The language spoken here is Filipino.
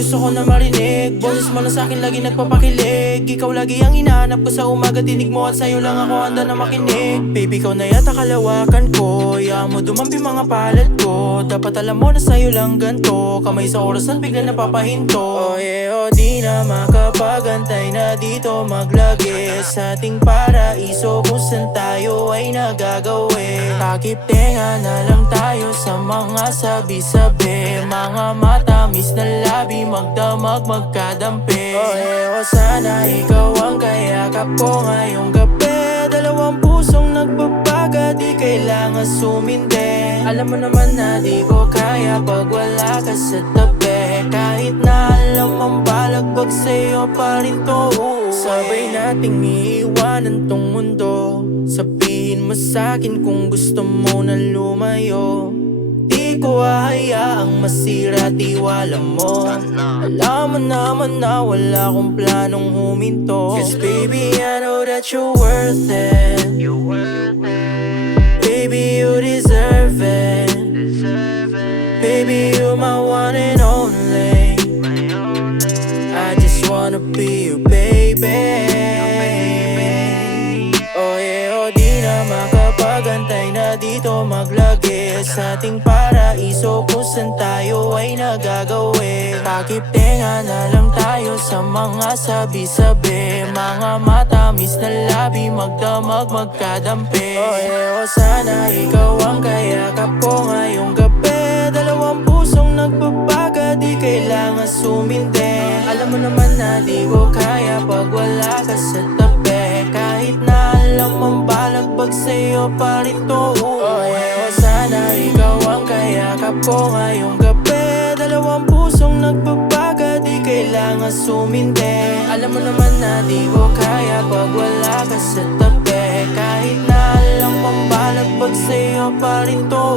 gusto ko na marinig. Boses mo na sa'kin lagi nagpapakilig. Ikaw lagi ang hinahanap ko sa umaga, tinig mo at sa'yo lang ako handa na makinig. Baby, ikaw na yata kalawakan ko. Hayaan mo dumampi mga palad ko. Dapat alam mo na sa'yo lang ganto. Kamay sa oras at bigla napapahinto. Oh yeah, oh di na makapagantay na dito maglagi sa ating paraiso kung saan tayo ay nagagawin. Takip tenga na lang tayo sa mga sabi-sabi. Mga matamis na labi, magdamag magkadampi. Oh yeah, oh sana ikaw ang kayakap ko ngayong gabi. Dalawang pusong nagbabaga, di kailangan sumindi. Alam mo naman na di ko kaya pag wala ka sa tabi. Kahit na alam ang balagbag sa'yo pa rin to. Sabay nating iiwanan tong mundo. Sabihin mo sa'kin kung gusto mo na lumayo. Di ko hahayaang masira tiwala mo. Alam mo naman na wala akong planong huminto. Cause baby, I know that you're worth it. Baby, you deserve it. Baby, you're my one and only. I just wanna be you, baby. Oh yeah, oh di na makapagantay na dito maglagi sa ating paraiso kung saan tayo ay nagagawin. Takip tenga na lang tayo sa mga sabi-sabi. Mga matamis na labi, magdamag magkadampi. Oh yeah, oh sana ikaw ang kayakap ko ngayong gabi. Dalawang pusong nagbabaga, di kailangan sumindi. Alam mo naman na di ko kaya pag wala ka sa tabi. Kahit na alam ang balagbag sa'yo pa rin to. Oh yeah, oh sana ikaw ang kayakap ko ngayong gabi. Dalawang pusong nagbabaga, di kailangan sumindi. Alam mo naman na di ko kaya pag wala ka sa tabi. Kahit na alam ang balagbag sa'yo pa rin to.